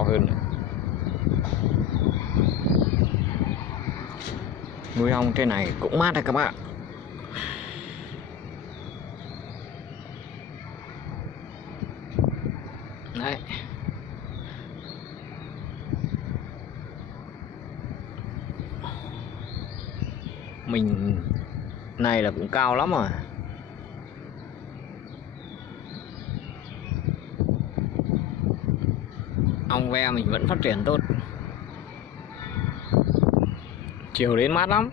cao hơn. Nuôi ong trên này cũng mát đấy các bạn. Đấy. Mình này là cũng cao lắm rồi. Ong ve mình vẫn phát triển tốt. Chiều đến mát lắm.